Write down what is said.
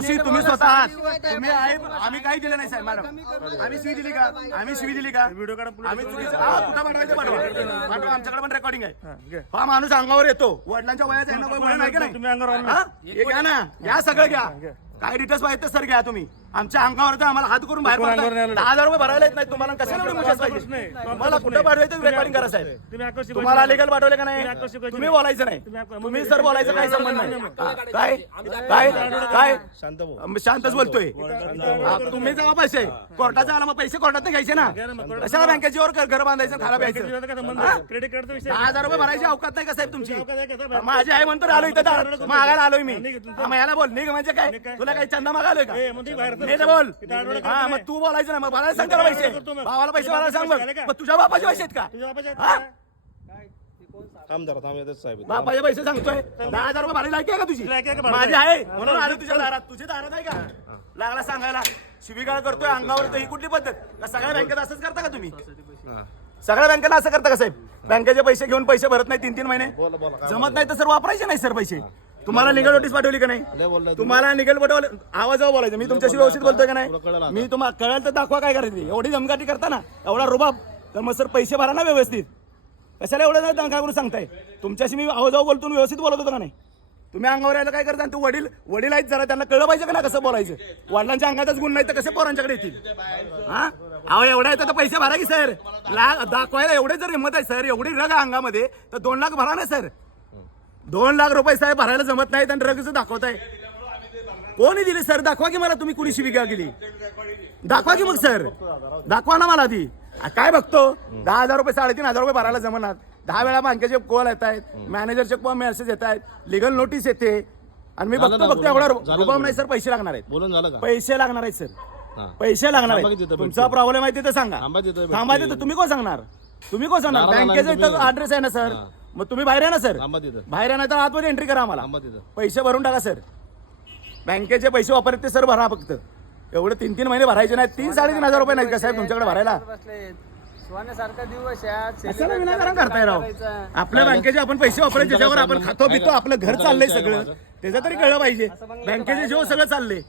मावशी तुम्ही स्वतः आहात, तुम्ही आहे, आम्ही काही दिलं नाही साहेब. मॅडम आम्ही शिवी दिली का? आम्ही शिवी दिली का? व्हिडिओ काढा. आम्ही चुकीचं कुठं पाठवायचं पाठवा, आमच्याकडे पण रेकॉर्डिंग आहे. हा माणूस अंगावर येतो, वडिलांच्या वयाचा यांना वय नाही का नाही? तुम्ही अंगावर आणलं. हा? हे घ्या ना, घ्या सगळं घ्या. काय डिटेल्स पाहिजे सर घ्या तुम्ही. आमच्या अंगावर तर आम्हाला हात करून बाहेर पडताय. 10,000 रुपये भरायला येत नाही तुम्हाला, कशाला एवढी मुश्किल पाहिजे? तुम्हाला कुठं पाठवायचं रेकॉर्डिंग करा साहेब. तुम्ही आकर्षित तुम्हाला लिगल पाठवले का नाही? तुम्ही बोलायचं नाही, तुम्ही सर बोलायचं काही संबंध नाही. काय काय काय शांतच बोलतोय. तुम्ही जमा पैसे कोर्टाचा आला, मग पैसे कोर्टात घ्यायचे ना. कशाला बँकेच्यावर घर बांधायचं, खाला प्यायचं? क्रेडिट कार्डचा विषय 10,000 रुपये भरायची अवकात नाही का साहेब तुमची? माझी आई म्हणतो आलो इथं मागायला आलोय मी. याला बोल निघ म्हणजे काय? तुला काही चंदा मागालोय का? नीट बोल. हा मग तू बोलायचं ना, मग भरायला सांग त्याला पैसे. भावाला पैसे भरायला सांग. मग तुझ्या बापाचे पैसे आहेत का? बापाचे पैसे सांगतोय. 10,000 रुपये भरायला लायकी आहे का तुझी? माझी आहे म्हणून आलो तुझ्या दारात. तुझ्या दारात आहे का? लागला सांगायला शिवीगाळ करतोय अंगावर. ही कुठली पद्धत? का सगळ्या बँकेत असंच करता का तुम्ही? सगळ्या बँकेला असं करता का साहेब? बँकेचे पैसे घेऊन पैसे भरत नाही 3-3 महिने, जमत नाही तर सर वापरायचे नाही सर पैसे. तुम्हाला निगल नोटीस पाठवली का नाही? तुम्हाला निगल पाठवलं, आवाजावर बोलायचं. मी तुमच्याशी व्यवस्थित बोलतोय का नाही? मी तुम्हाला कळलं तर दाखवा काय करायचं. एवढी जमगाटी करता ना, एवढा रुबाब, तर मग सर पैसे भरा ना व्यवस्थित. कशाला एवढं नाही काय करून सांगताय? तुमच्याशी मी आवाजावर बोलतो, व्यवस्थित बोलत होतो का नाही? तुम्ही अंगावर यायला काय करता? तू वडील आहेत, जरा त्यांना कळलं पाहिजे का ना कसं बोलायचं. वडिलांच्या अंगातच गुण नाही तर कसे पोरांच्याकडे येतील? हा अहो एवढ्या येतं तर पैसे भरा की सर. दाखवायला एवढे जर हिंमत आहे सर, एवढी रग अंगामध्ये, तर 2 लाख भरा ना सर. 2 लाख रुपये साहेब भरायला जमत नाहीत आणि रगचं दाखवताय. कोणी दिली सर? दाखवा की मला तुम्ही कुणी शिवीगाळ केली. दाखवा की मग सर, दाखवा ना मला ती. काय बघतो? 10,000 रुपये 3,500 रुपये भरायला जमणार. 10 वेळा बँकेचे कॉल येत आहेत, मॅनेजरचे मेसेज येत आहेत, लिगल नोटीस येते, आणि मी बघतो एवढा रुबाब नाही सर. पैसे लागणार आहेत. बोलून झालं का? पैसे लागणार आहेत सर, पैसे लागणार आहेत. तुमचा प्रॉब्लेम आहे तिथे सांगा. थांबा तिथं. तुम्ही कोण सांगणार? तुम्ही कोण सांगणार? बँकेचा इथं ॲड्रेस आहे ना सर. मग तुम्ही बाहेर आहे ना सर. बाहेर आहे ना तर आतमध्ये एंट्री करा आम्हाला. पैसे भरून टाका सर. बँकेचे पैसे वापरते सर भरा फक्त. एवढे 3-3 महिने भरायचे नाहीत. 3-3,500 रुपये नाहीत का साहेब तुमच्याकडे भरायला? कशाला विनाकारण करताय राव? आपल्या बँकेचे आपण पैसे वापरायचे, ज्याच्यावर आपण खातो पितो, आपलं घर चाललंय सगळं, त्याचं तरी कळलं पाहिजे. बँकेचे जेव्हा सगळं चाललंय